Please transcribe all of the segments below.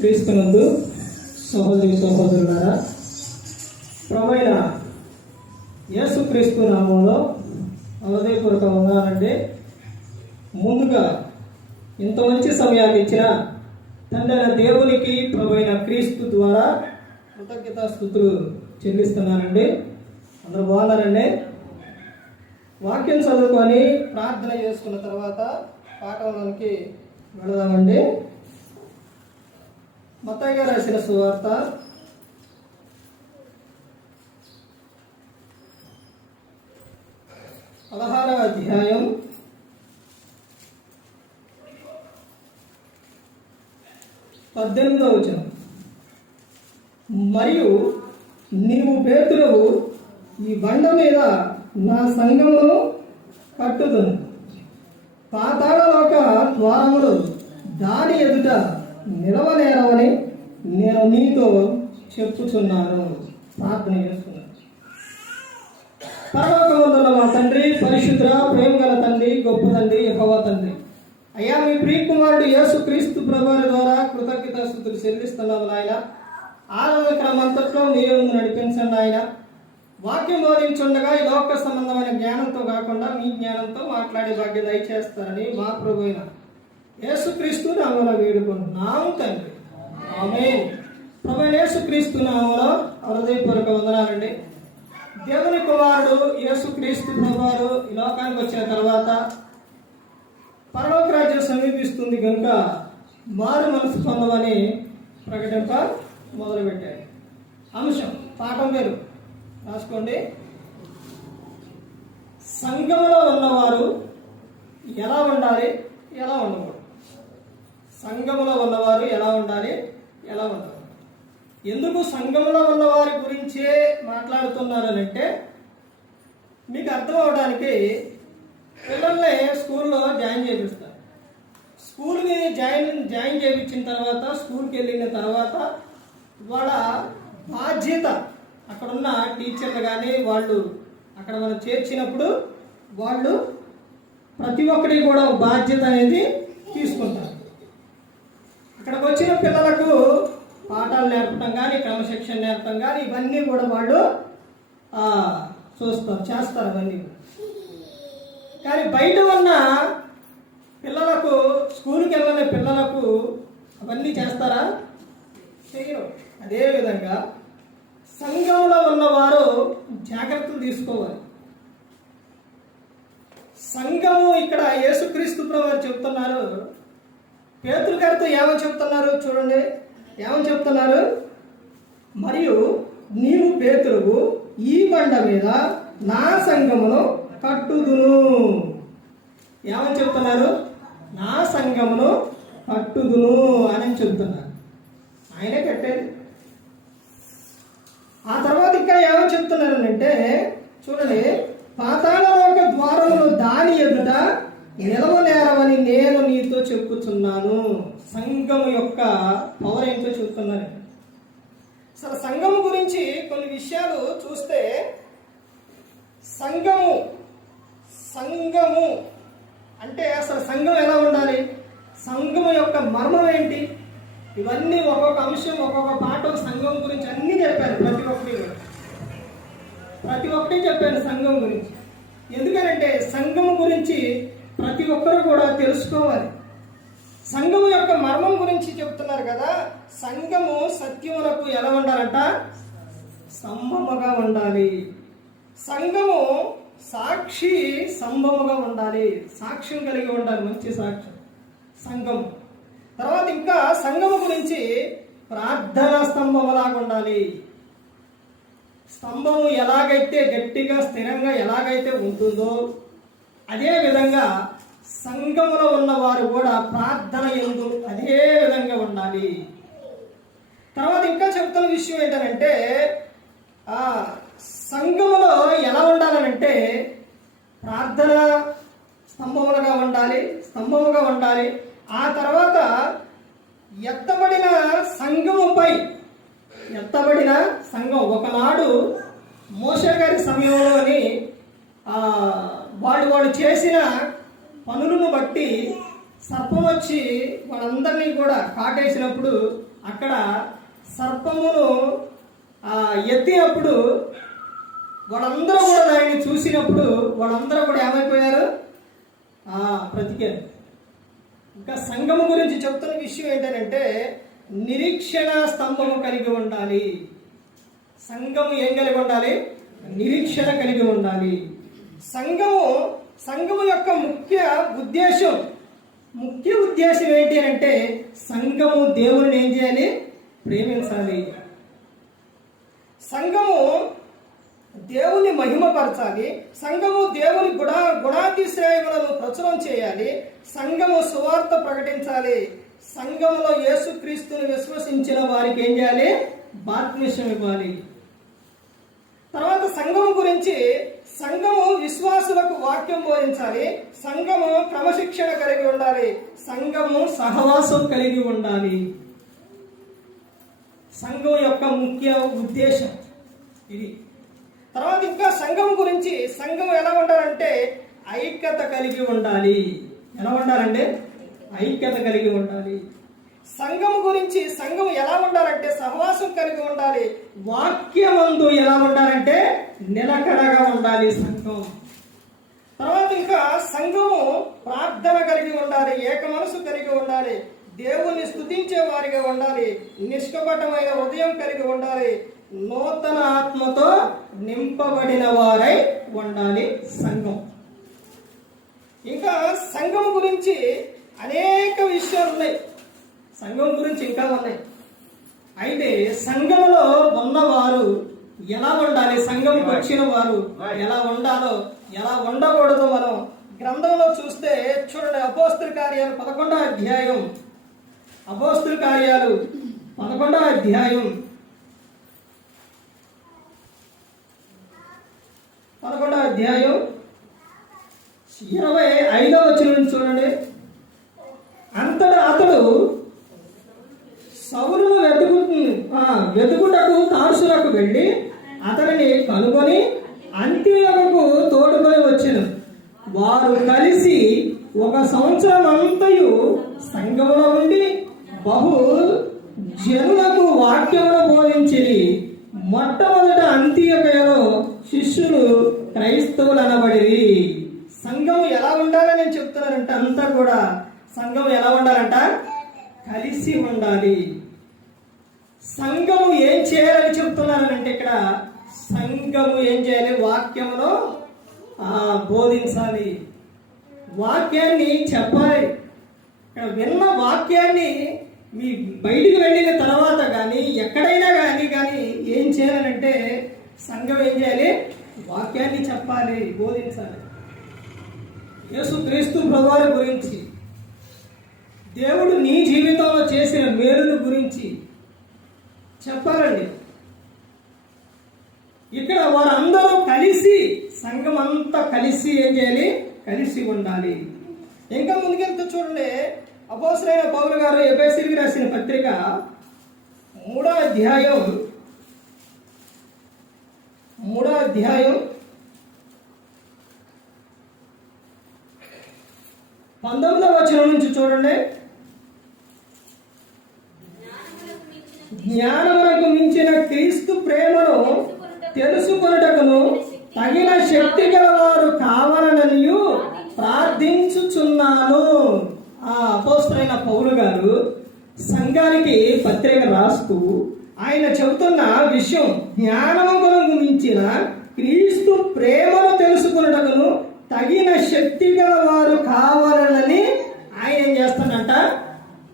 క్రీస్తునందు సహోదరి సహోదరులారా, ప్రభువైన యేసుక్రీస్తు నామంలో హృదయపూర్వక వందనాలండి. ముందుగా ఇంత మంచి సమయాన్ని ఇచ్చిన తండ్రి అయిన దేవునికి ప్రభువైన క్రీస్తు ద్వారా కృతజ్ఞతాస్తుతులు చెల్లిస్తున్నానండి. అందరూ బాగున్నారండి. వాక్యం చదువుకొని ప్రార్థన చేసుకున్న తర్వాత పాఠంలోనికి వెళదామండి. మత్తయి గారు రాసిన సువార్త 16వ అధ్యాయం 18వ వచనం. మరియు నీవు పేతురువు, ఈ బండ మీద నా సంఘమును కట్టుదును, పాతాళలోక ద్వారములు దాని ఎదుట నిలవనేరవని నేను నీతో చెప్పుచున్నాను. ప్రార్థన చేస్తున్నాను. పరలోకమందున్న మా తండ్రి, పరిశుద్ధ ప్రేమ గల తండ్రి, గొప్ప తండ్రి, యెహోవా తండ్రి, అయ్యా మీ ప్రియకుమారుడు యేసుక్రీస్తు ప్రభువారి ద్వారా కృతజ్ఞతాస్తుతులు చెల్లిస్తున్నాము నాయన. ఆరాధక్రమంతట్లో మీరే ముందు నడిపించండి ఆయన. వాక్యం బోధించుండగా ఈ లోక సంబంధమైన జ్ఞానంతో కాకుండా మీ జ్ఞానంతో మాట్లాడే భాగ్యం దయచేస్తారని మా ప్రభు అయిన యేసుక్రీస్తు నామములో వేడుకుంటున్నాము తండ్రి, ఆమేన్. ప్రభు యేసుక్రీస్తు నామములో హృదయపూర్వక వందనాలండి. దేవుని కుమారుడు యేసుక్రీస్తు ప్రభువారు ఈ లోకానికి వచ్చిన తర్వాత పరలోక రాజ్యం సమీపిస్తుంది కనుక మారు మనసు పొందమని ప్రకటింప మొదలుపెట్టారు. అంశం పాఠం పేరు రాసుకోండి. సంఘములో ఉన్నవారు ఎలా ఉండాలి, ఎలా ఉండకూడదు. సంఘములో ఉన్నవారు ఎలా ఉండాలి, ఎలా ఉండకూడదు. ఎందుకు సంఘములో ఉన్నవారి గురించే మాట్లాడుతున్నారనంటే మీకు అర్థం అవడానికి పిల్లల్ని స్కూల్లో జాయిన్ చేపిస్తారు. స్కూల్కి జాయిన్ చేయించిన తర్వాత స్కూల్కి వెళ్ళిన తర్వాత వాళ్ళ బాధ్యత, అక్కడున్న టీచర్లు కానీ వాళ్ళు అక్కడ మనం చేర్చినప్పుడు వాళ్ళు ప్రతి ఒక్కరి కూడా బాధ్యత అనేది తీసుకుంటారు. అక్కడికి వచ్చిన పిల్లలకు పాఠాలు నేర్పడం కానీ, క్రమశిక్షణ నేర్పడం కానీ ఇవన్నీ కూడా వాళ్ళు చేస్తారు అవన్నీ. కానీ బయట ఉన్న పిల్లలకు, స్కూల్కి వెళ్ళిన పిల్లలకు అవన్నీ చేస్తారా? చేయరు. అదేవిధంగా సంఘంలో ఉన్నవారు జాగ్రత్తలు తీసుకోవాలి. సంఘము ఇక్కడ యేసుక్రీస్తు ప్రభువారు చెప్తున్నారు. పేతురు గారితో ఏమని చెప్తున్నారు చూడండి. ఏమని చెప్తున్నారు? మరియు నీవు పేతురువు, ఈ బండ మీద నా సంఘమును కట్టుదును. ఏమని చెప్తున్నారు? నా సంఘమును కట్టుదును అని చెప్తున్నారు. ఆయనే కట్టేది. ఆ తర్వాత ఇంకా ఏమని చెప్తున్నారు అంటే చూడండి, పాతాళలోక ద్వారములు దాని ఎదుట నిలవనేరవని నేను నీతో చెప్పుచున్నాను. సంఘము యొక్క పవర్ ఏంటో చెప్తున్నారు. అసలు సంఘము గురించి కొన్ని విషయాలు చూస్తే, సంఘము అంటే అసలు సంఘం ఎలా ఉండాలి, సంఘము యొక్క మర్మం ఏంటి, ఇవన్నీ ఒక్కొక్క అంశం, ఒక్కొక్క పాఠం సంఘం గురించి అన్నీ చెప్పాను. ప్రతి ఒక్కటి చెప్పాను సంఘం గురించి. ఎందుకనంటే సంఘము గురించి ప్రతి ఒక్కరు కూడా తెలుసుకోవాలి. సంఘము యొక్క మర్మం గురించి చెప్తున్నారు కదా. సంఘము సత్యములకు ఎలా ఉండాలంట? సంభముగా ఉండాలి. సంఘము సాక్షి సంభముగా ఉండాలి. సాక్ష్యం కలిగి ఉండాలి, మంచి సాక్ష్యం సంఘము. తర్వాత ఇంకా సంఘము గురించి ప్రార్థనా స్తంభములాగా ఉండాలి. స్తంభము ఎలాగైతే గట్టిగా స్థిరంగా ఎలాగైతే ఉంటుందో అదే విధంగా సంఘములో ఉన్నవారు కూడా ప్రార్థన యందు అదే విధంగా ఉండాలి. తర్వాత ఇంకా చెప్తున్న విషయం ఏంటంటే సంఘములో ఎలా ఉండాలనంటే ప్రార్థన స్తంభముగా ఉండాలి. ఆ తర్వాత ఎత్తబడిన సంఘం ఒకనాడు మోషే గారి సమయంలోని వాళ్ళు చేసిన పనులను బట్టి సర్పం వచ్చి వాళ్ళందరినీ కూడా కాటేసినప్పుడు అక్కడ సర్పమును ఎత్తినప్పుడు వాళ్ళందరూ కూడా దాన్ని చూసినప్పుడు వాళ్ళందరూ కూడా ఏమైపోయారు? బ్రతికారు. ఇంకా సంఘము గురించి చెప్తున్న విషయం ఏంటంటే నిరీక్షణ స్తంభము కలిగి ఉండాలి. సంఘము ఏం కలిగి ఉండాలి? నిరీక్షణ కలిగి ఉండాలి. సంఘము యొక్క ముఖ్య ఉద్దేశం ఏంటి అంటే సంఘము దేవుని ఏం చేయాలి? ప్రేమించాలి. సంఘము దేవుని మహిమపరచాలి. సంఘము దేవుని గుణాతిశ్రయములను ప్రచురం చేయాలి. సంఘము సువార్త ప్రకటించాలి. సంఘములో యేసుక్రీస్తుని విశ్వసించిన వారికి ఏం చేయాలి? బాప్తిస్మం ఇవ్వాలి. తర్వాత సంఘము గురించి సంఘము విశ్వాసులకు వాక్యం బోధించాలి. సంఘము క్రమశిక్షణ కలిగి ఉండాలి. సంఘము సహవాసం కలిగి ఉండాలి. సంఘం యొక్క ముఖ్య ఉద్దేశం ఇది. తర్వాత ఇంకా సంఘం గురించి సంఘం ఎలా ఉండాలంటే ఐక్యత కలిగి ఉండాలి. ఎలా ఉండాలంటే ఐక్యత కలిగి ఉండాలి. సంఘం గురించి సంఘం ఎలా ఉండాలంటే సహవాసం కలిగి ఉండాలి. వాక్యమందు ఎలా ఉండాలంటే నిలకడగా ఉండాలి సంఘం. తర్వాత ఇంకా సంఘము ప్రార్థన కలిగి ఉండాలి. ఏక మనసు కలిగి ఉండాలి. దేవుణ్ణి స్తుతించే వారిగా ఉండాలి. నిష్కపటమైన హృదయం కలిగి ఉండాలి. నూతన ఆత్మతో నింపబడిన వారై ఉండాలి సంఘం. ఇంకా సంఘం గురించి అనేక విషయాలు ఉన్నాయి. సంఘం గురించి ఇంకా ఉన్నాయి. అయితే సంఘంలో ఉన్నవారు ఎలా ఉండాలి, సంఘంకి వచ్చిన వారు ఎలా ఉండాలో ఎలా ఉండకూడదు మనం గ్రంథంలో చూస్తే చూడండి. అపోస్తుల కార్యాలు 11వ అధ్యాయం. అపోస్తుల కార్యాలు 11వ అధ్యాయం 25వ వచనం చూడండి. అంతటా అతడు సౌలును వెతుకుటకు తార్సులకు వెళ్ళి అతనిని కనుగొని అంతియోకుకు తోడుకొని వచ్చెను. వారు కలిసి 1 సంవత్సరం అంతయు సంఘములో ఉండి బహు జనులకు వాక్యమును బోధించిరి. మొట్టమొదట అంతియోకయలో శిష్యులు క్రైస్తవులు అనబడిరి. సంఘం ఎలా ఉండాలని నేను చెప్తున్నానంట. అంతా కూడా సంఘం ఎలా ఉండాలంట? కలిసి ఉండాలి. సంఘము ఏం చేయాలని చెప్తున్నానంటే ఇక్కడ సంఘము ఏం చేయాలి? వాక్యమును బోధించాలి. వాక్యాన్ని చెప్పాలి. ఇక్కడ విన్న వాక్యాన్ని మీ బయటికి వెళ్ళిన తర్వాత కానీ ఎక్కడైనా కానీ ఏం చేయాలంటే సంఘం ఏం చేయాలి? వాక్యాన్ని చెప్పాలి, బోధించాలి. యేసుక్రీస్తు ప్రభువారి గురించి, దేవుడు నీ జీవితంలో చేసిన మేలుల గురించి చెప్పాలండి. ఇక్కడ వారందరూ కలిసి సంఘం అంతా కలిసి ఏం చేయాలి? కలిసి ఉండాలి. ఇంకా ముందుకెళ్తూ చూడండి. అపోస్తలుడైన పౌలు గారు ఎఫెసీయులకు రాసిన పత్రిక 3వ అధ్యాయం 19వ వచనం నుంచి చూడండి. జ్ఞానమునకు మించిన క్రీస్తు ప్రేమను తెలుసుకొనుటకును తగిన శక్తి గల వారు కావాలననియు ప్రార్థించుచున్నాను. అపోస్తలుడైన పౌలు గారు సంఘానికి పత్రిక రాస్తూ ఆయన చెబుతున్న విషయం జ్ఞానమునకు మించిన క్రీస్తు ప్రేమను తెలుసుకొనుటకును తగిన శక్తి గల వారు కావాలని ఆయన ఏం చేస్తాడంట?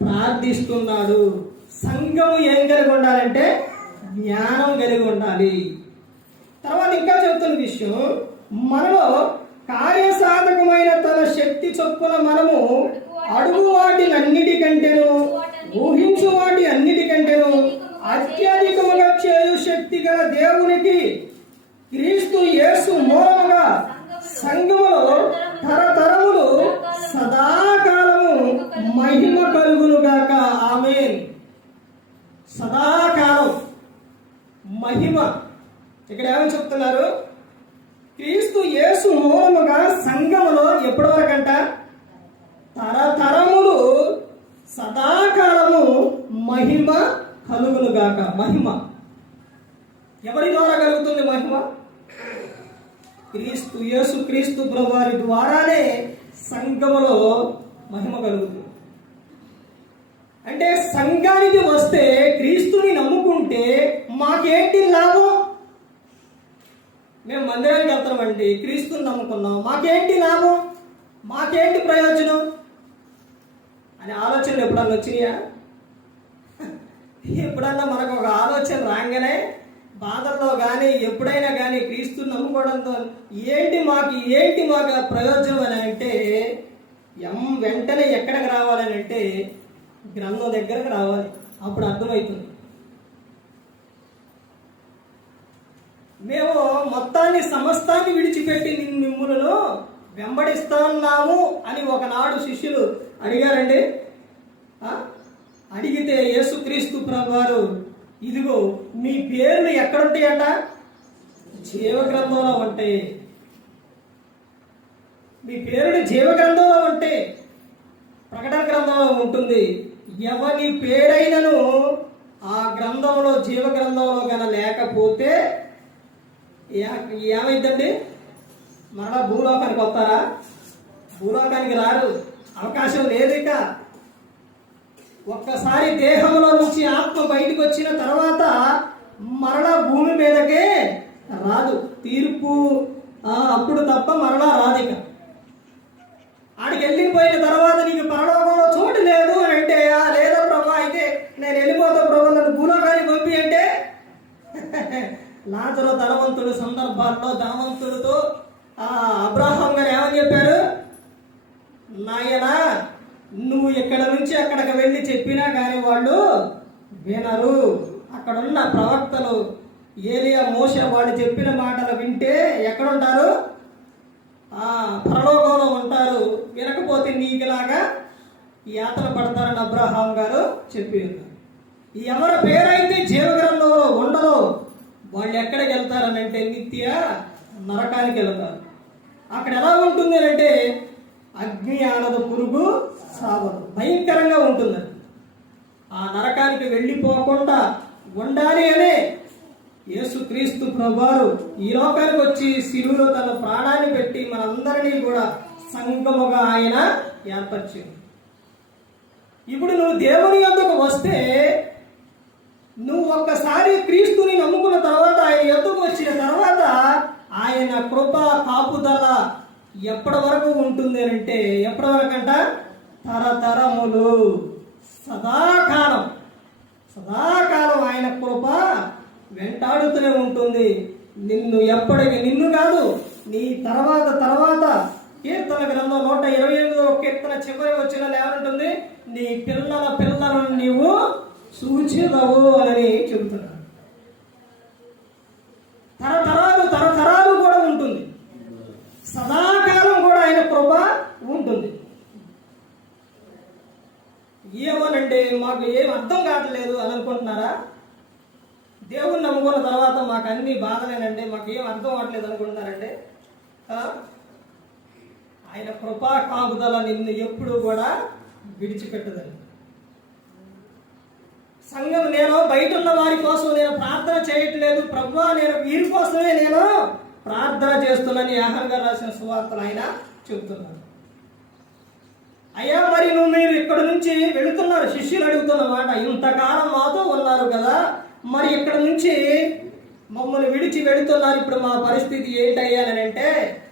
ప్రార్థిస్తున్నాడు. సంఘము ఏం కలిగి ఉండాలంటే జ్ఞానం కలిగి ఉండాలి. తర్వాత ఇంకా చెబుతున్న విషయం, మనలో కార్యసాధకమైన తన శక్తి చొప్పున మనము అడుగు వాటి అన్నిటికంటేను ఊహించు వాటి అన్నిటికంటేను అత్యధికముగా చేయు శక్తి గల దేవునికి క్రీస్తు యేసు మూలముగా సంఘములో తరతరములు సదాకాలము మహిమ కలుగునుగాక. ఆమేన్. సదాకాలం మహిమ. ఇక్కడ ఏమని చెప్తున్నారు? క్రీస్తు యేసు మూలముగా సంఘములో ఎప్పటి వరకంట? తరతరములు సదాకాలము మహిమ కలుగును గాక. మహిమ ఎవరి ద్వారా కలుగుతుంది? మహిమ క్రీస్తు, యేసు క్రీస్తు ప్రభువారి ద్వారానే సంఘములో మహిమ కలుగుతుంది. అంటే సంఘానికి వస్తే, క్రీస్తుని నమ్ముకుంటే మాకేంటి లాభం? మేము మందిరానికి వెళ్తామండి, క్రీస్తుని నమ్ముకున్నాం, మాకేంటి లాభం, మాకేంటి ప్రయోజనం అనే ఆలోచనలు ఎప్పుడన్నా వచ్చినాయా? ఎప్పుడన్నా మనకు ఒక ఆలోచన రాగానే బాధల్లో కానీ ఎప్పుడైనా కానీ క్రీస్తుని నమ్ముకోవడంతో ఏంటి మాకు ప్రయోజనం అని అంటే వెంటనే ఎక్కడికి రావాలని అంటే గ్రంథం దగ్గరకు రావాలి. అప్పుడు అర్థమవుతుంది. మేము మొత్తాన్ని సమస్తాన్ని విడిచిపెట్టి మిమ్ములను వెంబడిస్తున్నాము అని ఒకనాడు శిష్యులు అడిగారండి. అడిగితే యేసుక్రీస్తు ప్రభువారు, ఇదిగో మీ పేర్లు ఎక్కడుంటాయంట? జీవ గ్రంథంలో ఉంటాయి. మీ పేరుని జీవ గ్రంథంలో ఉంటే ప్రకటన గ్రంథంలో ఉంటుంది. ఎవరి పేరైనను ఆ గ్రంథంలో, జీవ గ్రంథంలో గన లేకపోతే ఏమైందండి? మరలా భూలోకానికి వస్తారా? భూలోకానికి రారు, అవకాశం లేదు. ఇక ఒక్కసారి దేహంలో నుంచి ఆత్మ బయటకు వచ్చిన తర్వాత మరలా భూమి మీదకే రాదు. తీర్పు అప్పుడు తప్ప మరలా రాదు. ఇక ఆడికి వెళ్ళిపోయిన తర్వాత నీకు పరలోకంలో చోటు లేదు అని అంటే, లేదా ప్రభా, అయితే నేను వెళ్ళిపోతా ప్రభా, నన్ను భూలోకానికి పంపి అంటే లాజరు ధనవంతుడు సందర్భాల్లో ధనవంతుడితో అబ్రహాం గారు ఏమని చెప్పారు? నాయనా, నువ్వు ఇక్కడ నుంచి అక్కడికి వెళ్ళి చెప్పినా కానీ వాళ్ళు వినరు. అక్కడున్న ప్రవక్తలు ఏలియా, మోషే వాళ్ళు చెప్పిన మాటలు వింటే ఎక్కడుంటారు? పరలోకంలో ఉంటారు. వినకపోతే నీకులాగా యాతన పడతారని అబ్రహాం గారు చెప్పారు. ఎవరి పేరైతే జీవగ్రంథంలో ఉండదో వాళ్ళు ఎక్కడికి వెళ్తారని అంటే నిత్య నరకానికి వెళ్తారు. అక్కడ ఎలా ఉంటుంది అంటే అగ్ని ఆనదు, పురుగు సావదు, భయంకరంగా ఉంటుంది. ఆ నరకానికి వెళ్ళిపోకుండా ఉండాలి అనే యేసుక్రీస్తు ప్రభువారు ఈ లోకానికి వచ్చి శిలువలో తన ప్రాణాన్ని పెట్టి మనందరినీ కూడా సంఘముగా ఆయన ఏర్పరిచాడు. ఇప్పుడు నువ్వు దేవుని యొద్దకు వస్తే, నువ్వు ఒక్కసారి క్రీస్తుని నమ్ముకున్న తర్వాత, ఆయన యొద్దకు వచ్చిన తర్వాత ఆయన కృప కాపుదల ఎప్పటి వరకు ఉంటుంది అంటే, ఎప్పటి వరకు అంట? తరతరములు, సదాకాలం ఆయన కృప వెంటాడుతూనే ఉంటుంది. నిన్ను కాదు, నీ తర్వాత కీర్తన గ్రంథం 128వ కీర్తన చివరి వచ్చిన ఏమంటుంది? నీ పిల్లలను నీవు సూచిదవు అని చెబుతున్నాడు. తరతరాలు కూడా ఉంటుంది, సదాకాలం కూడా ఆయన కృప ఉంటుంది. ఏమోనండి, మాకు ఏం అర్థం కావట్లేదు అని అనుకుంటున్నారా? దేవుణ్ణి నమ్ముకున్న తర్వాత మాకు అన్ని బాధలేనండి, మాకు ఏం అర్థం అవ్వట్లేదు అనుకుంటున్నారండి? ఆయన కృపా కాపుదల నిన్ను ఎప్పుడు కూడా విడిచిపెట్టదండి. సంఘం, నేను బయట ఉన్న వారి కోసం నేను ప్రార్థన చేయట్లేదు ప్రభువా, నేను వీరి కోసమే నేను ప్రార్థన చేస్తున్నాను. యోహాను గారు రాసిన సువార్తలు ఆయన చెబుతున్నారు. అయ్యా, మరి మీరు ఇక్కడ నుంచి వెళుతున్నారు, శిష్యులు అడుగుతున్న మాట, ఇంతకాలం మాతో ఉన్నారు కదా, మరి ఇక్కడ నుంచి మమ్మల్ని విడిచి వెళుతున్నారు, ఇప్పుడు మా పరిస్థితి ఏంటయ్యాలని అంటే,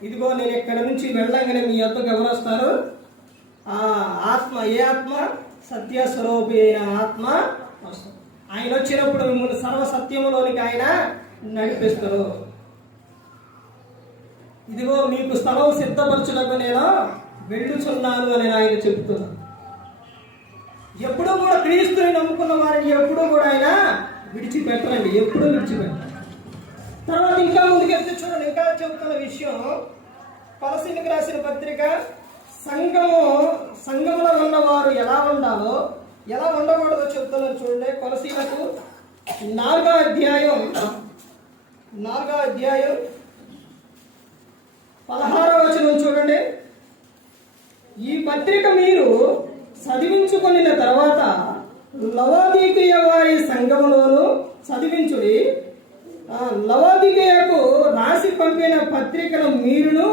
ఇదిగో నేను ఇక్కడ నుంచి వెళ్ళంగానే మీ యొద్దకు ఎవరు వస్తారు? ఆత్మ. ఏ ఆత్మ? సత్యస్వరూపి అయిన ఆత్మ వస్తుంది. ఆయన వచ్చినప్పుడు మిమ్మల్ని సర్వసత్యములోనికి ఆయన నడిపిస్తారు. ఇదిగో మీకు స్థలం సిద్ధపరచుటకు నేను వెళ్ళుచున్నాను అని ఆయన చెప్తున్నాను. ఎప్పుడూ కూడా క్రీస్తుని నమ్ముకున్న వారిని ఎప్పుడూ కూడా ఆయన విడిచిపెట్టరండి, ఎప్పుడూ విడిచిపెట్టరు. తర్వాత ఇంకా ముందుకెళ్తే చూడండి, ఇంకా చెబుతున్న విషయం, కొలసీలకు రాసిన పత్రిక, సంఘములో ఉన్నవారు ఎలా ఉండాలో, ఎలా ఉండకూడదో చెప్తున్నాను చూడండి. కొలసీలకు 4వ అధ్యాయం 16వ వచనం చూడండి. ఈ పత్రిక మీరు చదివించుకొనిన తర్వాత లవోదికీయ వారి సంఘములోను చదివించుడి. లవోదికీయకు రాసి పంపిన పత్రికను మీరును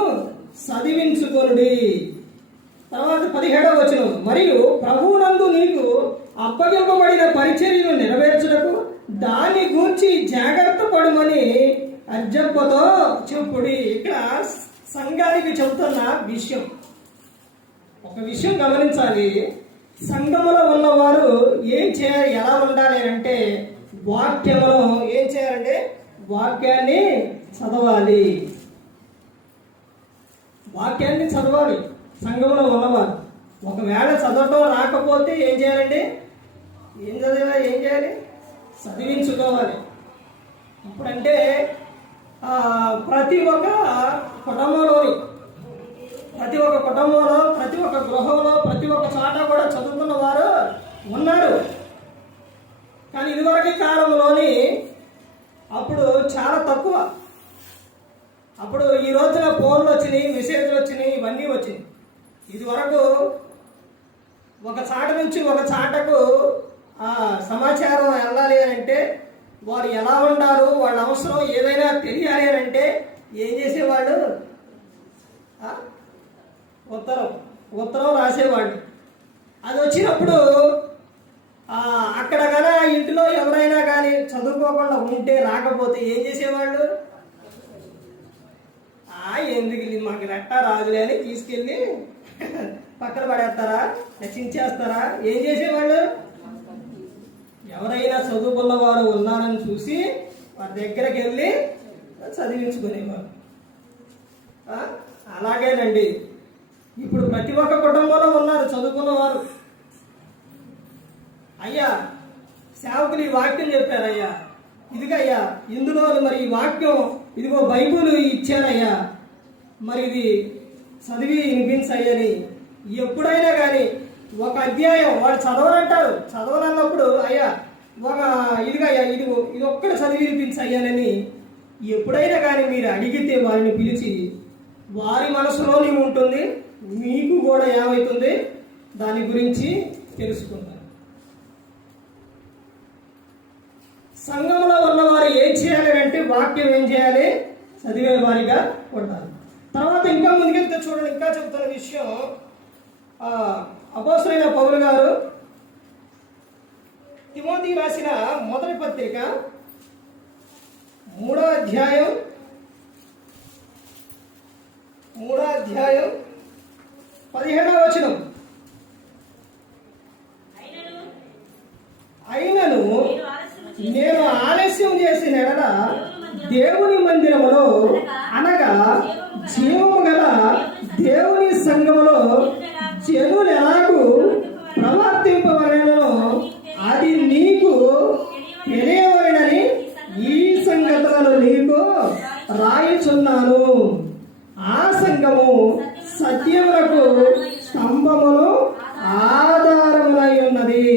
చదివించుకొనుడి. తర్వాత 17వ వచనం, మరియు ప్రభువునందు నీకు అప్పగింపబడిన పరిచర్యను నెరవేర్చుటకు దాన్ని గూర్చి జాగ్రత్త పడమని అర్జప్పతో చెప్పుడి. ఇక్కడ సంఘానికి చెబుతున్న విషయం, ఒక విషయం గమనించాలి. సంఘములో ఉన్నవారు ఏం చేయాలి, ఎలా ఉండాలి అంటే వాక్యములో ఏం చేయాలంటే వాక్యాన్ని చదవాలి. వాక్యాన్ని చదవాలి సంఘంలో ఉన్నవారు. ఒకవేళ చదవటం రాకపోతే ఏం చేయాలండి, ఏం చేయాలి, చదివించుకోవాలి. ఇప్పుడంటే ప్రతి ఒక్క కుటుంబంలో, ప్రతి ఒక్క గృహంలో, ప్రతి ఒక్క చోట కూడా చదువుకున్న వారు ఉన్నారు. కానీ ఇదివరకు కాలంలోని అప్పుడు చాలా తక్కువ. అప్పుడు ఈ రోజున ఫోన్లు వచ్చినాయి, మెసేజ్లు వచ్చినాయి, ఇవన్నీ వచ్చినాయి. ఇది వరకు ఒక చాట నుంచి ఒక చాటకు సమాచారం వెళ్ళాలి అని అంటే, వారు ఎలా ఉండారు, వాళ్ళ అవసరం ఏదైనా తెలియాలి అని అంటే ఏం చేసేవాళ్ళు, ఉత్తరం రాసేవాళ్ళు. అది వచ్చినప్పుడు అక్కడ కానీ ఇంటిలో ఎవరైనా కానీ చదువుకోకుండా ఉంటే, రాకపోతే ఏం చేసేవాళ్ళు, ఎందుకు మాకు రెట్టా రాదులే అని తీసుకెళ్ళి పక్కన పడేస్తారా, నచ్చించేస్తారా. ఏం చేసేవాళ్ళు, ఎవరైనా చదువుకున్న వారు ఉన్నారని చూసి వారి దగ్గరికి వెళ్ళి చదివించుకునేవారు. అలాగేనండి ఇప్పుడు ప్రతి ఒక్క కుటుంబంలో ఉన్నారు చదువుకున్నవారు. అయ్యా సేవకులు ఈ వాక్యం చెప్పారయ్యా, ఇదిగయ్యా ఇందులో మరి ఈ వాక్యం, ఇదిగో బైబుల్ ఇచ్చారయ్యా, మరి ఇది చదివి వినిపించయ్యని ఎప్పుడైనా కానీ ఒక అధ్యాయం వాడు చదవనంటారు. చదవనన్నప్పుడు అయ్యా ఇదిగయ్యా ఇది ఒక్కటి చదివి వినిపించయ్యానని ఎప్పుడైనా కానీ మీరు అడిగితే వారిని పిలిచి, వారి మనసులోని ఉంటుంది, మీకు కూడా ఏమవుతుంది దాని గురించి తెలుసుకుంటారు. సంఘంలో ఉన్నవారు ఏం చేయాలి అంటే వాక్యం ఏం చేయాలి, చదివే వారిగా ఉండాలి. తర్వాత ఇంకా ముందుకెళ్తే చూడండి, ఇంకా చెప్తున్న విషయం, అపోస్తలుడైన పౌలు గారు తిమోతికి రాసిన మొదటి పత్రిక 3వ అధ్యాయం 17వ వచనం, అయినను నేను ఆలస్యం చేసిన ఎడల దేవుని మందిరములో అనగా జీవము గల దేవుని సంఘములో జనులు ఎలాగూ ప్రవర్తింపవలెనో అది నీకు తెలియవలెనని ఈ సంగతులను నీకు రాయుచున్నాను. ఆ సంఘము సత్యములకు స్తంభమును ఆధారములై ఉన్నది.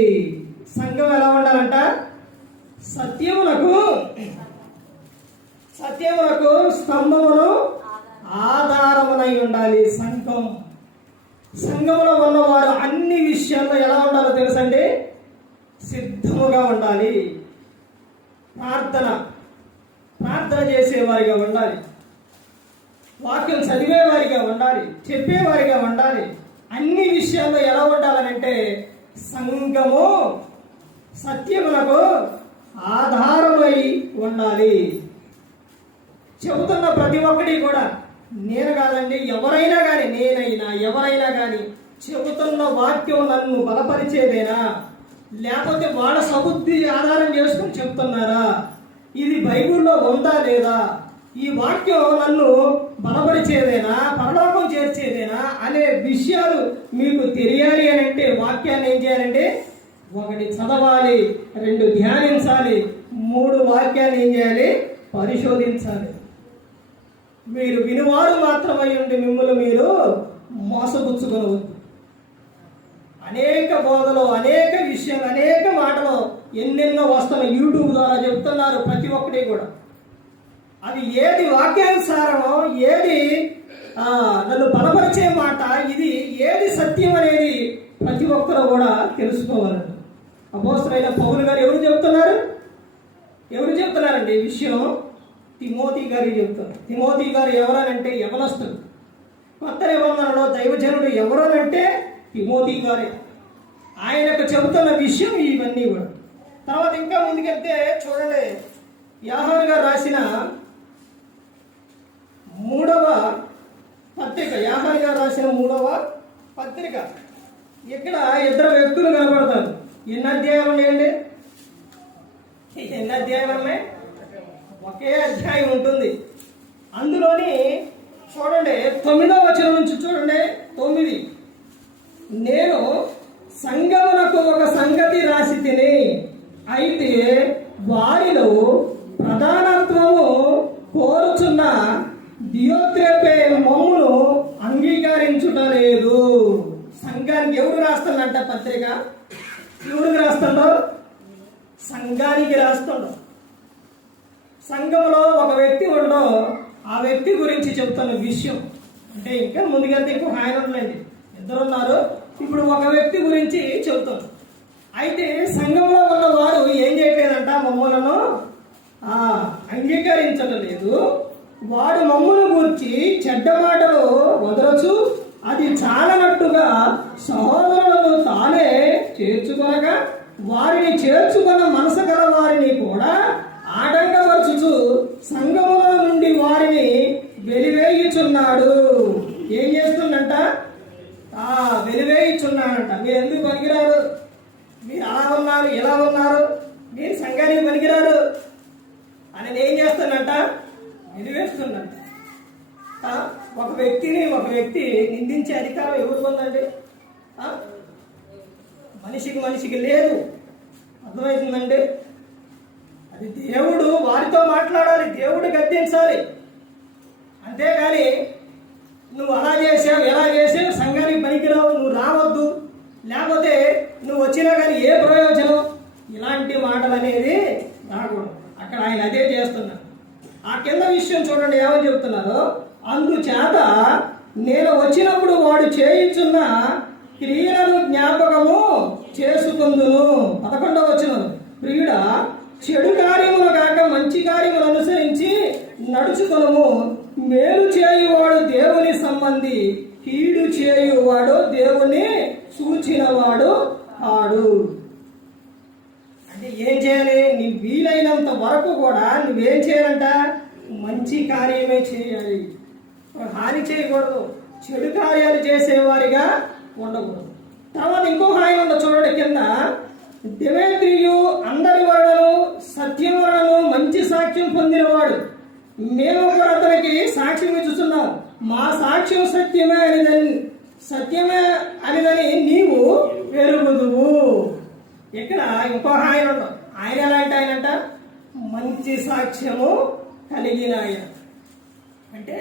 సంఘం ఎలా ఉండాలంట, సత్యములకు స్తంభమును ఆధారములై ఉండాలి. సంఘంలో ఉన్నవారు అన్ని విషయాల్లో ఎలా ఉండాలో తెలుసండి, సిద్ధముగా ఉండాలి. ప్రార్థన చేసేవారిగా ఉండాలి, వాక్యం చదివేవారిగా ఉండాలి, చెప్పేవారిగా ఉండాలి. అన్ని విషయాల్లో ఎలా ఉండాలనంటే సంఘము సత్యములకు ఆధారమై ఉండాలి. చెబుతున్న ప్రతి ఒక్కటి కూడా, నేను కాదండి, ఎవరైనా కానీ, నేనైనా ఎవరైనా కానీ చెబుతున్న వాక్యం నన్ను బలపరిచేదేనా, లేకపోతే వాళ్ళ సబుద్ధి ఆధారం చేసుకుని చెప్తున్నారా, ఇది బైబిల్లో ఉందా లేదా, ఈ వాక్యం నన్ను బలపరిచేదేనా, పరలోకం చేర్చేదేనా అనే విషయాలు మీకు తెలియాలి అని అంటే వాక్యాన్ని ఏం చేయాలంటే, 1 చదవాలి, 2 ధ్యానించాలి, 3 వాక్యాన్ని ఏం చేయాలి, పరిశోధించాలి. మీరు వినువారు మాత్రమై ఉండి మిమ్మల్ని మీరు మోసపుచ్చుకొనవద్దు. అనేక బోధలు, అనేక విషయాలు, అనేక మాటలు ఎన్నెన్నో వస్తున్నాయి, యూట్యూబ్ ద్వారా చెప్తున్నారు ప్రతి ఒక్కటి కూడా. అది ఏది వాక్యానుసారమో, ఏది నన్ను బలపరిచే మాట, ఇది ఏది సత్యం అనేది ప్రతి ఒక్కరు కూడా తెలుసుకోవాలండి. అపోస్తలుడైన పౌలు గారు ఎవరు చెప్తున్నారండి ఈ విషయం? తిమోతి గారికి చెప్తారు. తిమోతి గారు ఎవరనంటే యవనస్తుడు. కొత్త నిబంధనలో దైవజనుడు ఎవరనంటే తిమోతి గారే. ఆయనకు చెబుతున్న విషయం ఇవన్నీ కూడా. తర్వాత ఇంకా ముందుకెళ్తే చూడండి, యోహాను గారు రాసిన 3వ పత్రిక, యోహాను గారు రాసిన 3వ పత్రిక. ఇక్కడ ఇద్దరు వ్యక్తులు కనబడతారు. ఎన్ని అధ్యాయాలు ఉన్నాయండి? ఎన్ని అధ్యాయాలు ఉన్నాయి? ఒకే అధ్యాయం ఉంటుంది. అందులోని చూడండి 9వ వచనం నుంచి చూడండి. 9, నేను సంఘమునకు ఒక సంగతి రాసి తిని, అయితే వారిలో ప్రధానత్వము కోరుచున్న దియోత్రేపే మమ్మును అంగీకరించుటలేదు. సంఘానికి ఎవరు రాస్తాడంట పత్రిక? ఎవరికి రాస్తాడో? సంఘానికి రాస్తాడు. సంఘంలో ఒక వ్యక్తి ఉండో, ఆ వ్యక్తి గురించి చెబుతున్న విషయం. అంటే ఇంకా ముందుకెళ్తే ఇంకొక ఆయన ఉండండి, ఇద్దరు ఉన్నారు. ఇప్పుడు ఒక వ్యక్తి గురించి చెబుతాను. అయితే సంఘంలో ఉన్నవారు ఏం చేయట్లేదంట, మమ్మలను అంగీకరించడం లేదు. వాడు మమ్మను గురించి చెడ్డ మాటలు వదలచ్చు, అది చాలనట్టుగా సహోదరులను తానే చేర్చుకొనగా వారిని చేర్చుకున్న మనసు గల వారిని కూడా ఆటంకపరచుచు సంఘముల నుండి వారిని వెలివేయుచున్నాడు. ఏం చేస్తుందంట? వెలివేయుచున్నాడంట. మీరు ఎందుకు పనికిరారు, మీరు అలా ఉన్నారు, ఇలా ఉన్నారు, మీరు సంఘానికి పనికిరారు అని ఏం చేస్తుందంట? వెలివేస్తుందంట. ఒక వ్యక్తి నిందించే అధికారం ఎవరికి ఉందండి? మనిషికి లేదు. అర్థమవుతుందండి? అది దేవుడు వారితో మాట్లాడాలి, దేవుడు గద్దించాలి. అంతేగాని నువ్వు అలా చేసావు, ఎలా చేసావు, సంఘానికి పనికిరావు, నువ్వు రావద్దు, లేకపోతే నువ్వు వచ్చినా కానీ ఏ ప్రయోజనం, ఇలాంటి మాటలు అనేది రాకూడదు. అక్కడ ఆయన అదే చేస్తున్నారు. ఆ కింద విషయం చూడండి ఏమని చెబుతున్నారు. అందుచేత నేను వచ్చినప్పుడు వాడు చేయించున్న క్రియలను జ్ఞాపకము చేసుకుందును. 11వ వచనం, ప్రియుడా చెడు కార్యములు కాక మంచి కార్యములు అనుసరించి నడుచుకొనుము. మేలు చేయువాడు దేవుని సంబంధి, కీడు చేయువాడు దేవుని సూచినవాడు కాడు. అంటే ఏం చేయాలి? నీ వీలైనంత వరకు కూడా నువ్వేం చేయాలంట? మంచి కార్యమే చేయాలి, హాని చేయకూడదు, చెడు కార్యాలు చేసేవారిగా ఉండకూడదు. తర్వాత ఇంకొక ఆయన ఉండ చూడండి కింద, దేవేంద్రియు అందరి వలనను సత్యం వలనను మంచి సాక్ష్యం పొందినవాడు. మేము కూడా అతనికి సాక్ష్యం ఇచ్చుతున్నాం. మా సాక్ష్యం సత్యమే అనిదని నీవు ఎరుగుదువు. ఇక్కడ ఇంకో ఆయన ఉండవు. ఆయన ఎలాంటి ఆయనంట? మంచి సాక్ష్యము కలిగిన ఆయన. అంటే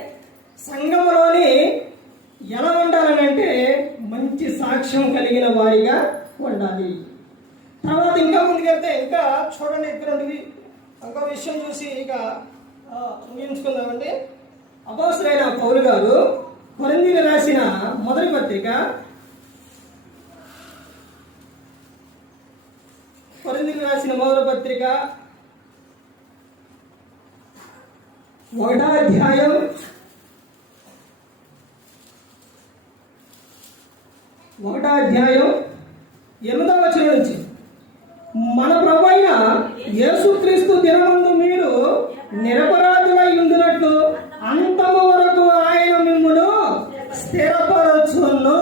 సంఘములోని ఎలా ఉండాలని అంటే మంచి సాక్ష్యం కలిగిన వారిగా ఉండాలి. తర్వాత ఇంకా ముందుకెళ్తే ఇంకా చూడండి, ఇక్కడ ఇంకో విషయం చూసి ఇక ముగించుకుందామండి. అపోస్తలుడైన పౌలు గారు కొరింథీయులకు రాసిన మొదటి పత్రిక, కొరింథీయులకు రాసిన మొదటి పత్రిక 1వ అధ్యాయం 8వ వచనం నుంచి, మన ప్రభువైన యేసుక్రీస్తు దినమందు మీరు నిరపరాధులై ఉండునట్లు అంతము వరకు ఆయన మిమ్మును స్థిరపరచును.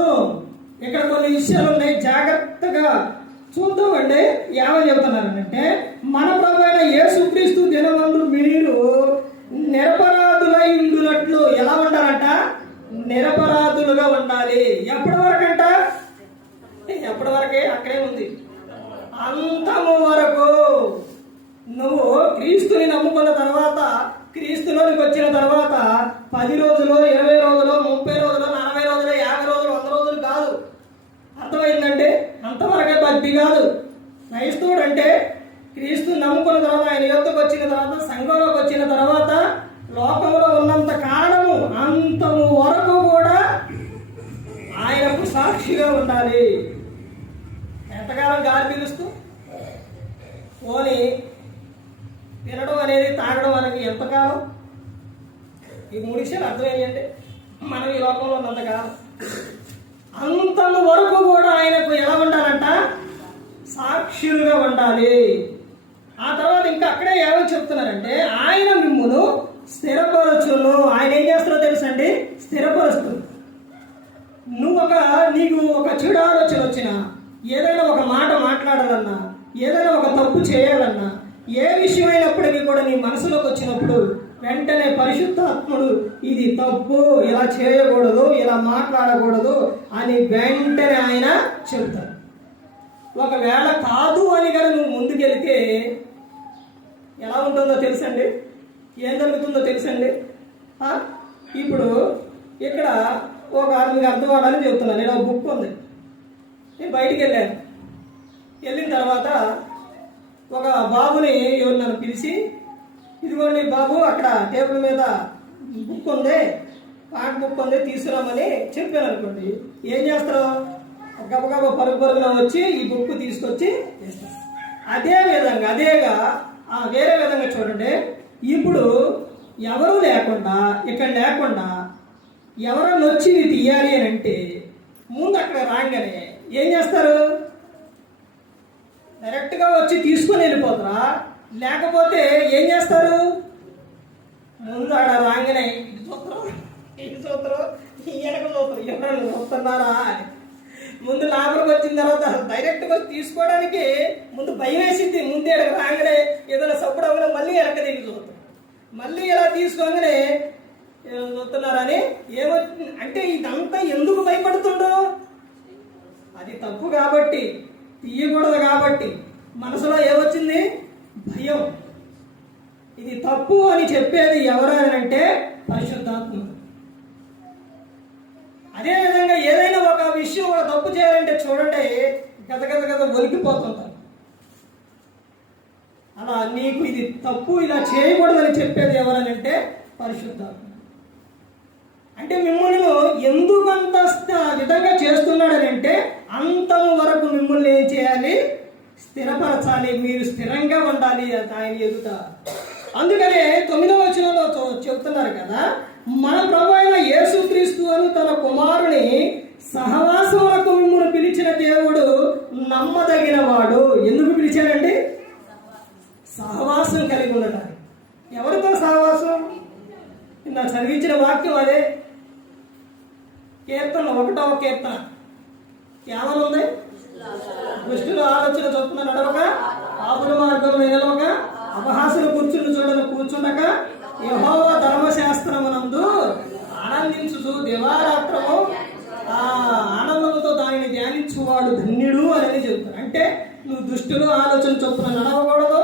ఇక్కడ కొన్ని విషయాలు ఉన్నాయి, జాగ్రత్తగా చూద్దామండి. ఏమని చెప్తున్నారంటే, మన ప్రభువైన యేసుక్రీస్తు దినమందు మీరు నిరపరాధులై ఉండునట్లు ఎలా ఉండాలంట? నిరపరాధులుగా ఉండాలి. ఎప్పటి వరకంట? ఎప్పటి వరకే? అక్కడే ఉంది, అంతము వరకు. నువ్వు క్రీస్తుని నమ్ముకున్న తర్వాత, క్రీస్తులోనికి వచ్చిన తర్వాత 10 రోజులు, 20 రోజులు, 30 రోజులు, 40 రోజులు, 50 రోజులు, 100 రోజులు కాదు. అర్థమైందంటే అంతవరకే భక్తి కాదు. క్రైస్తవుడు అంటే క్రీస్తు నమ్ముకున్న తర్వాత, ఆయన యుద్ధకు వచ్చిన తర్వాత, సంఘంలోకి వచ్చిన తర్వాత, లోకంలో ఉన్నంత కారణము అంతము వరకు కూడా ఆయనకు సాక్షిగా ఉండాలి. ఎంతకాలం గాలి పీలుస్తూ ఓని తినడం అనేది తాగడం అనేది ఎంతకాలం? ఈ 3 విషయాలు అర్థమయ్యండి. మనం ఈ లోకంలో ఉన్నంతకాలం అంత వరకు కూడా ఆయనకు ఎలా ఉండాలంట? సాక్షులుగా ఉండాలి. ఆ తర్వాత ఇంకా అక్కడే ఏమని చెప్తున్నారంటే ఆయన మిమ్మును స్థిరపరచును. ఆయన ఏం చేస్తారో తెలుసండి? స్థిరపరుస్తుంది. నీకు ఒక చెడు ఆలోచన వచ్చినా, ఏదైనా ఒక మాట మాట్లాడాలన్నా, ఏదైనా ఒక తప్పు చేయాలన్నా, ఏ విషయమైనప్పటికీ కూడా నీ మనసులోకి వచ్చినప్పుడు వెంటనే పరిశుద్ధాత్ముడు ఇది తప్పు, ఇలా చేయకూడదు, ఇలా మాట్లాడకూడదు అని వెంటనే ఆయన చెబుతారు. ఒకవేళ కాదు అని కానీ నువ్వు ముందుకెళ్తే ఎలా ఉంటుందో తెలుసండి? ఏం జరుగుతుందో తెలుసండి? ఇప్పుడు ఇక్కడ మీకు అర్థం అవ్వాలని చెప్తున్నాను. నేను ఒక బుక్ ఉంది. నేను బయటికి వెళ్ళిన తర్వాత ఒక బాబుని ఎవరు నన్ను పిలిచి, ఇదిగోండి బాబు, అక్కడ టేబుల్ మీద బుక్ ఉంది, పాట బుక్ ఉంది, తీసుకురామని చెప్పాను అనుకోండి. ఏం చేస్తారు? గబగబ పరుగున వచ్చి ఈ బుక్ తీసుకొచ్చి వేస్తారు. అదేగా వేరే విధంగా చూడండి. ఇప్పుడు ఎవరు లేకుండా, ఇక్కడ లేకుండా ఎవరన్నా వచ్చి ఇది తీయాలి అని అంటే ముందు అక్కడ రాగానే ఏం చేస్తారు? డైరెక్ట్గా వచ్చి తీసుకొని వెళ్ళిపోతారా? లేకపోతే ఏం చేస్తారు? ముందు ఆడ రాగానే ఇటు చూస్తారు, వెనక చూస్తారు, ఎవరైనా చూస్తున్నారా అని. ముందు లోపలికి వచ్చిన తర్వాత డైరెక్ట్గా తీసుకోవడానికి ముందు భయం వేసింది. ముందు ఎడక రాగానే ఏదైనా సప్పుడు అవ్వగా మళ్ళీ వెనక దిగి చూస్తారు. మళ్ళీ ఇలా తీసుకోగానే చూస్తున్నారని ఏమొచ్చింది అంటే ఇదంతా ఎందుకు భయపడుతుండో? అది తప్పు కాబట్టి, తీయకూడదు కాబట్టి మనసులో ఏమొచ్చింది? భయం. ఇది తప్పు అని చెప్పేది ఎవరంటే పరిశుద్ధాత్ముడు. అదేవిధంగా ఏదైనా ఒక విషయం, ఒక తప్పు చేయాలంటే చూడండి, గద ఒలికిపోతుంటారు. అలా నీకు ఇది తప్పు, ఇలా చేయకూడదని చెప్పేది ఎవరనంటే పరిశుద్ధాత్ముడు. అంటే మిమ్మల్ని ఎందుకంత విధంగా చేస్తున్నాడని అంటే అంతం వరకు మిమ్మల్ని ఏం చేయాలి? స్థిరపరచాలి. మీరు స్థిరంగా ఉండాలి ఆయన ఎదుట. అందుకనే 9వ వచనంలో చెబుతున్నారు కదా, మన ప్రభు అయిన యేసుక్రీస్తు అని తన కుమారుని సహవాసములకు మిమ్మల్ని పిలిచిన దేవుడు నమ్మదగిన వాడు. ఎందుకు పిలిచారండి? సహవాసం కలిగి ఉండటానికి. ఎవరితో సహవాసం? నా చదివించిన వాక్యం అదే. కీర్తన 1వ కీర్తన ఏమనుంది? దుష్టుల ఆలోచన చొప్పున నడవక, పాపుల మార్గంలో నిలవక, అపహాసులు కూర్చుండక యెహోవా ధర్మశాస్త్రమునందు ఆనందించుచు దివారాత్రము ఆనందముతో దానిని ధ్యానించువాడు ధన్యుడు అనేది చెబుతారు. అంటే నువ్వు దుష్టులు ఆలోచన చొప్పున నడవకూడదు,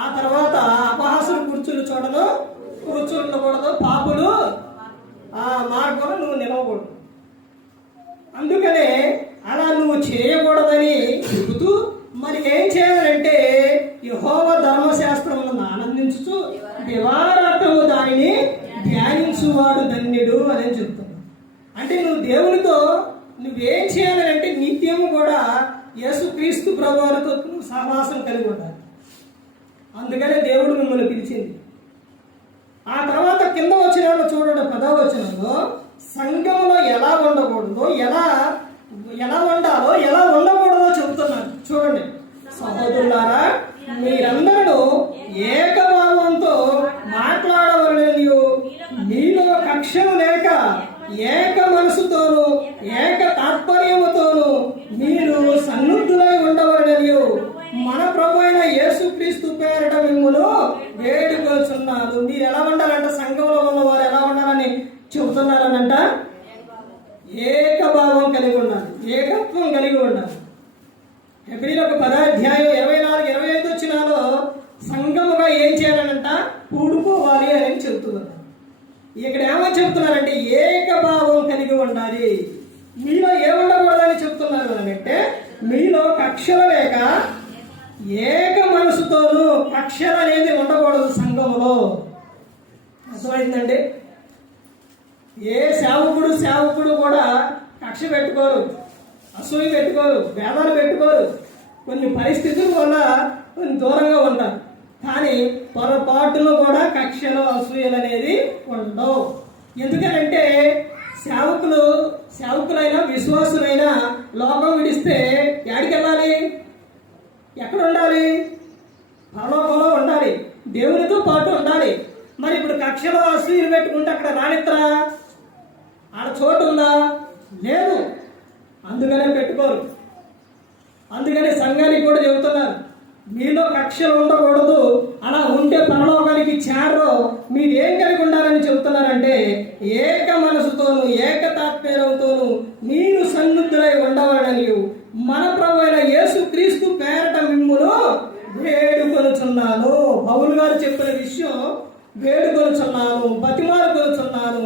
ఆ తర్వాత అపహాసులు కూర్చుండకూడదు, పాపులు మార్గంలో నువ్వు నిలవకూడదు. అందుకనే అలా నువ్వు చేయకూడదని చెబుతూ మరి ఏం చేయాలంటే యెహోవా ధర్మశాస్త్రములను ఆనందించుతూ దివారాత్రము దానిని ధ్యానించువాడు ధన్యుడు అని చెప్తున్నాడు. అంటే నువ్వు దేవునితో నువ్వేం చేయాలంటే నిత్యము కూడా యేసుక్రీస్తు ప్రభువుతో నువ్వు సహవాసం కలిగి ఉండాలి. అందుకనే దేవుడు మిమ్మల్ని పిలిచింది. ఆ తర్వాత కింద వచనంలో చూడండి, 10వ వచనంలో సంఘంలో ఎలా ఉండకూడదో, ఎలా ఉండాలో, ఎలా ఉండకూడదో చెబుతున్నాను. చూడండి, సహోదరులారా, మీరందరూ ఏకభావంతో మాట్లాడవలెను, మీలో కక్షలు లేక ఏక మనసుతోను ఏక తాత్పర్యముతోను మీరు సన్నుద్ధులై ఉండవలెను, మన ప్రభు అయిన యేసుక్రీస్తు పేరిట మిమ్మును వేడుకొచున్నాను. మీరు ఎలా ఉండాలంట? సంఘంలో ఉన్న వారు ఎలా ఉండాలని చెబుతున్నారనంట? ఏకభావం కలిగి ఉండాలి, ఏకత్వం కలిగి ఉండాలి. హెబ్రీయులకు 10వ అధ్యాయం 24-25 వచనాల్లో సంఘముగా ఏం చేయాలనంట? కూడుకోవాలి అని చెబుతున్నారు. ఇక్కడ ఏమని చెబుతున్నారంటే ఏకభావం కలిగి ఉండాలి. మీలో ఏముండకూడదని చెప్తున్నారు కదంటే మీలో కక్షలు లేక ఏక మనసుతోనూ, కక్షలు అనేది ఉండకూడదు సంఘములో. అర్థమైందండి? ఏ సేవకుడు కూడా కక్ష పెట్టుకోరు, అసూయ పెట్టుకోరు, భేదాలు పెట్టుకోరు. కొన్ని పరిస్థితుల వల్ల కొంచెం దూరంగా ఉంటారు. కానీ పొరపాటులో కూడా కక్షలు అసూయలు అనేది ఉండవు. ఎందుకనంటే సేవకులైనా విశ్వాసులైనా లోకం విడిస్తే ఎక్కడికి వెళ్ళాలి? ఎక్కడ ఉండాలి? పరలోకంలో ఉండాలి, దేవునితో పాటు ఉండాలి. మరి ఇప్పుడు కక్షలో అసూయలు పెట్టుకుంటే అక్కడ రానిత్తరా? ఆడ చోటు ఉందా? లేదు. అందుకనే పెట్టుకోరు. అందుకనే సంఘానికి కూడా చెబుతున్నారు, మీలో కక్షలు ఉండకూడదు, అలా ఉంటే పరలోకానికి చేరరు. మీరు ఏం కలిగి ఉండాలని చెబుతున్నారంటే ఏక మనసుతోను ఏకతాత్పర్యంతోను మీరు సన్నిధులై ఉండవాలని మన ప్రభు అయిన యేసు క్రీస్తు పేరట మిమ్మును వేడుకొనుచున్నాను. పౌలు గారు చెప్పిన విషయం, వేడుకొనుచున్నాను, బతిమాలుకొనుచున్నాను,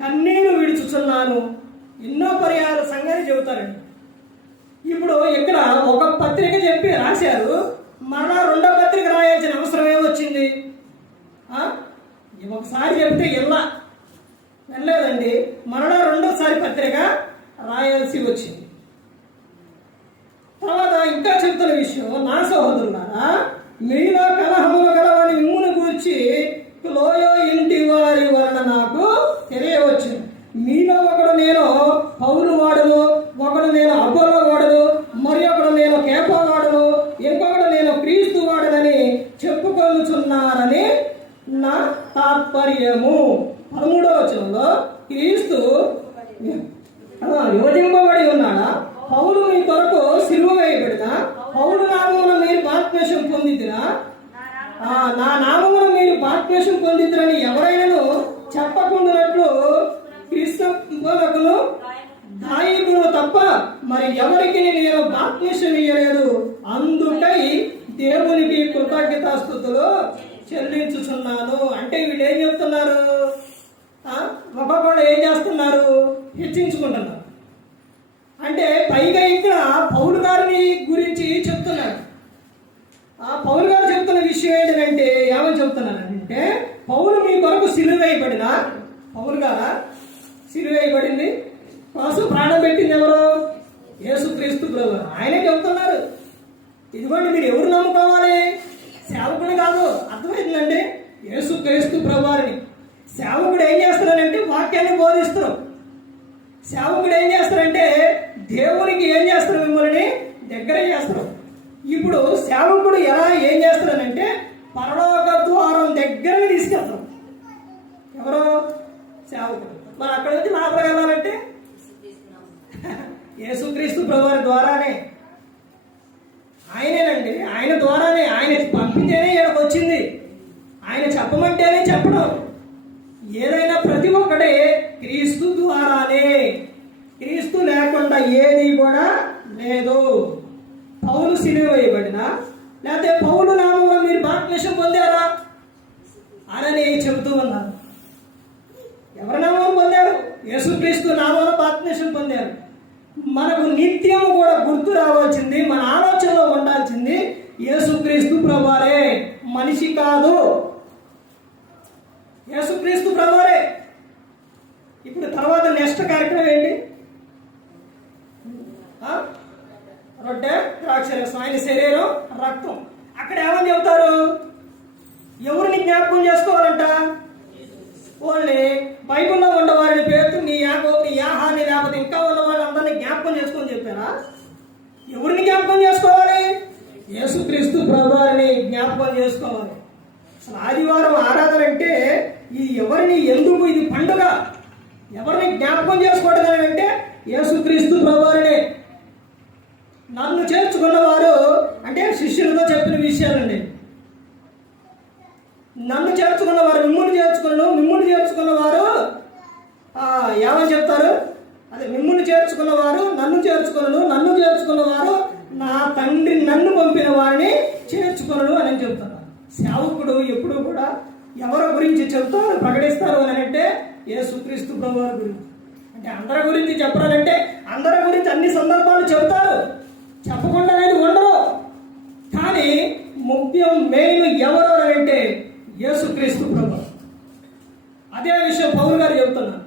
కన్నీరు విడుచుచున్నాను, ఎన్నో పర్యాలు సంఘాన్ని చెబుతారండి. ఇప్పుడు ఇక్కడ ఒక పత్రిక చెప్పి రాశారు, మరలా రెండో పత్రిక రాయాల్సిన అవసరం ఏమొచ్చింది? ఒకసారి చెప్తే వెళ్ళలేదండి, మరలా రెండోసారి పత్రిక రాయాల్సి వచ్చింది. తర్వాత ఇంకా చెప్తున్న విషయం, నా సహోదరులారా, మీలో కలహములు గలవని మిమ్మును గూర్చి లోయో ఇంటి వారి వలన నాకు తెలియవచ్చును. మీలో ఒకడు నేను పౌలు వాడును, ఒకడు నేను అపోలో వాడును, మరి ఒకడు నేను కేఫా వాడును, ఇంకొకడు నేను క్రీస్తు వాడునని చెప్పుకొనుచున్నారని నా తాత్పర్యము. 13వ వచనంలో క్రీస్తు విభజింపబడి ఉన్నాడా? పౌలు మీ కొరకు సిలువ వేయబడిన, పౌలు నామమున మీరు బాప్తిస్మం పొందితిరా? నా నామమున మీరు బాప్తిస్మం పొందితిరని ఎవరైనాను చెప్పకుండానట్లు క్రీస్తు బోధకులు గాయకులు తప్ప మరి ఎవరికి నేను బాప్తిస్మం ఇయ్యలేదు. అందుకై దేవునికి కృతజ్ఞతాస్తుతులు చెల్లించుచున్నాను. అంటే వీళ్ళు ఏం చెప్తున్నారు? ఒక్కొక్కడు ఏం చేస్తున్నారు? హెచ్చించుకుంటున్నారు. అంటే పైగా ఇక్కడ పౌలు గారిని గురించి చెప్తున్నారు. పౌలు గారు చెప్తున్న విషయం ఏంటంటే ఏమని చెప్తున్నారంటే, పౌలు మీ కొరకు సిలువ వేయబడిన, పౌలు గారా సిలువ వేయబడింది కోసం ప్రాణం పెట్టింది ఎవరు? యేసుక్రీస్తు ప్రభు. ఆయనే చెప్తున్నారు, ఇదిగోండి మీరు ఎవరు నమ్ముకోవాలి? సేవకుడు కాదు. అర్థమైందండి? యేసుక్రీస్తు ప్రభువారిని. సేవకుడు ఏం చేస్తున్నాడంటే వాక్యాన్ని బోధిస్తారు. సేవకుడు ఏం చేస్తారంటే దేవునికి ఏం చేస్తారు? మిమ్మల్ని దగ్గర చేస్తారు. ఇప్పుడు సేవకుడు ఏం చేస్తారనంటే పరలోక ద్వారం దగ్గరకి తీసుకెళ్తారు. ఎవరు? సేవకుడు. మరి అక్కడ నుంచి లోపలికి వెళ్ళాలంటే యేసుక్రీస్తు ప్రభువారి ద్వారానే. ఆయనేనండి, ఆయన ద్వారానే. ఆయన పంపితేనే ఇక్కడికి వచ్చింది. ఆయన చెప్పమంటేనే చెప్పడం. ఏదైనా ప్రతి ఒక్కటే క్రీస్తు ద్వారానే. క్రీస్తు లేకుండా ఏది కూడా లేదు. పౌలు సిలువ వేయబడినా, లేకపోతే పౌలు నామంలో మీరు బాప్తిస్మం పొందారా అని చెబుతూ ఉన్నారు. ఎవరి నామం పొందారు? యేసుక్రీస్తు నామంలో బాప్తిస్మం పొందారు. మనకు నిత్యము కూడా గుర్తు రావాల్సింది, మన ఆలోచనలో ఉండాల్సింది యేసుక్రీస్తు ప్రభువారే, మనిషి కాదు. యేసుక్రీస్తు ప్రభువారే. ఇప్పుడు తర్వాత నెక్స్ట్ కార్యక్రమం ఏంటి? రొట్టె ద్రాక్షరసం, ఆయన శరీరం రక్తం. అక్కడ ఏమని చెబుతారు? ఎవరిని జ్ఞాపకం చేసుకోవాలంట? ఓన్లీ బైబుల్లో ఉన్నవారిని పేరు నీ యాకోబు, నీ యాహాని, లేకపోతే ఇంకా ఉన్న వాళ్ళందరినీ జ్ఞాపకం చేసుకొని చెప్పారా? ఎవరిని జ్ఞాపకం చేసుకోవాలి? యేసుక్రీస్తు ప్రభువారిని జ్ఞాపకం చేసుకోవాలి. అసలు ఆదివారం ఆరాధన అంటే ఇది ఎవరిని, ఎందుకు ఇది పండుగ? ఎవరిని జ్ఞాపకం చేసుకోవడం అంటే యేసుక్రీస్తు ప్రభువారినే. నన్ను చేర్చుకున్నవారు అంటే శిష్యులతో చెప్పిన విషయాలండి. నన్ను చేర్చుకున్నవారు మిమ్ముని చేర్చుకున్నాను, మిమ్ముని చేర్చుకున్నవారు ఏమని చెప్తారు? అదే మిమ్ముని చేర్చుకున్నవారు నన్ను చేర్చుకున్నాను, నన్ను చేర్చుకున్నవారు నా తండ్రి నన్ను పంపిన వారిని చేర్చుకున్నాను అని చెప్తున్నారు. సేవకుడు ఎప్పుడు కూడా ఎవరి గురించి చెప్తారు, ప్రకటిస్తారు అని అంటే యేసుక్రీస్తు ప్రభువారి గురించి. అంటే అందరి గురించి చెప్పాలంటే అందరి గురించి అన్ని సందర్భాలు చెప్తారు, చెప్పకుండా అనేది ఉండరు. కానీ ముఖ్యం మెయిన్ ఎవరు అంటే యేసుక్రీస్తు ప్రభు. అదే విషయం పౌలు గారు చెబుతున్నారు.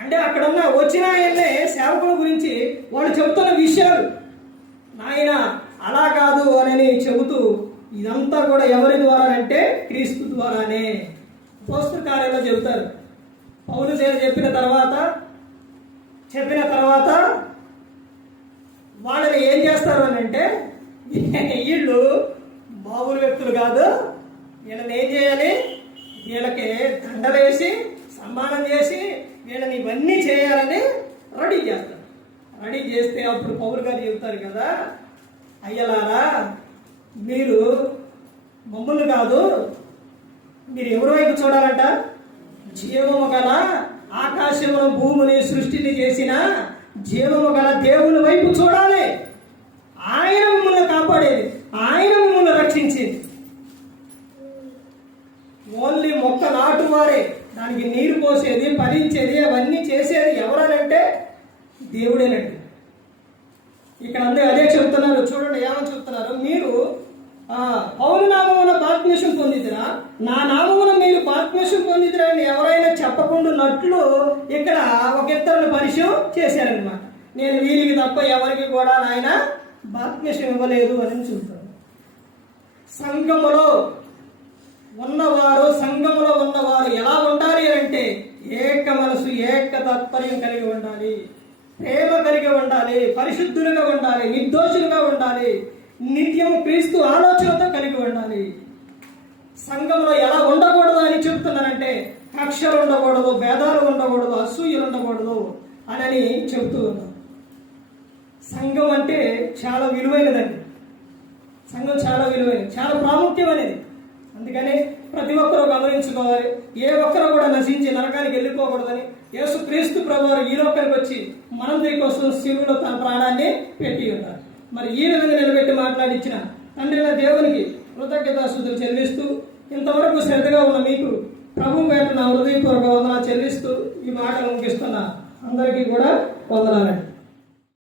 అంటే అక్కడ వచ్చిన ఆయన్నే సేవకుల గురించి వాళ్ళు చెబుతున్న విషయాలు. నాయన అలా కాదు అని చెబుతూ ఇదంతా కూడా ఎవరి ద్వారా అంటే క్రీస్తు ద్వారానే. అపోస్తల కార్యాల్లో చెబుతారు. పౌలు చెప్పిన తర్వాత వాళ్ళని ఏం చేస్తారు అని అంటే, వీళ్ళు మామూలు వ్యక్తులు కాదు, వీళ్ళని ఏం చేయాలి, వీళ్ళకి దండలేసి సన్మానం చేసి వీళ్ళని ఇవన్నీ చేయాలని రెడీ చేస్తారు. రెడీ చేస్తే అప్పుడు పౌలు గారు చెబుతారు కదా, అయ్యలారా మీరు మమ్మల్ని కాదు, మీరు ఎవరి వైపు చూడాలంట, జీవము గల ఆకాశమును భూమిని సృష్టిని చేసిన జీవము గల దేవుని వైపు చూడాలి. ఆయన మిమ్మల్ని కాపాడేది, ఆయన మిమ్మల్ని రక్షించేది. ఓన్లీ మొక్క నాటువారే, దానికి నీరు పోసేది, ఫలించేది, అవన్నీ చేసేది ఎవరనంటే దేవుడేనండి. ఇక్కడ అందరూ అదే చెప్తున్నారు. చూడండి ఏమని చెప్తున్నారు, మీరు పౌలు నామమున బాప్తిస్మం పొందిదిరా, నా నామమున మీరు బాప్తిస్మం పొందిదిరా అని ఎవరైనా చెప్పకుండానట్లు ఇక్కడ ఒక ఇద్దరిని పరిచయం చేశారనమాట. నేను వీరికి తప్ప ఎవరికి కూడా నాయన బాప్తిస్మం ఇవ్వలేదు అని చూస్తాను. సంఘములో ఉన్నవారు ఎలా ఉండాలి అంటే ఏక మనసు, ఏక తాత్పర్యం కలిగి ఉండాలి, ప్రేమ కలిగి ఉండాలి, పరిశుద్ధులుగా ఉండాలి, నిర్దోషులుగా ఉండాలి, నిత్యము క్రీస్తు ఆలోచనతో కలిగి ఉండాలి. సంఘంలో ఎలా ఉండకూడదు అని చెప్తున్నారంటే కక్షలు ఉండకూడదు, భేదాలు ఉండకూడదు, అసూయలు ఉండకూడదు అని చెబుతూ ఉన్నాం. సంఘం అంటే చాలా విలువైనదండి. సంఘం చాలా విలువైనది, చాలా ప్రాముఖ్యమైనది. అందుకని ప్రతి ఒక్కరూ గమనించుకోవాలి. ఏ ఒక్కరు కూడా నశించి నరకానికి వెళ్ళిపోకూడదని యేసు క్రీస్తు ప్రభువారు ఈ లోకానికి వచ్చి మనందరి కోసం శిలువలో తన ప్రాణాన్ని పెట్టి ఉన్నారు. మరి ఈ విధంగా నిలబెట్టి మాట్లాడించిన తండ్రి దేవునికి కృతజ్ఞతాస్తుతులు చెల్లిస్తూ, ఇంతవరకు శ్రద్ధగా ఉన్న మీకు ప్రభు పేట నా హృదయపూర్వక వందనాలు చెల్లిస్తూ ఈ మాట ముగిస్తున్నా. అందరికీ కూడా వందనాలండి.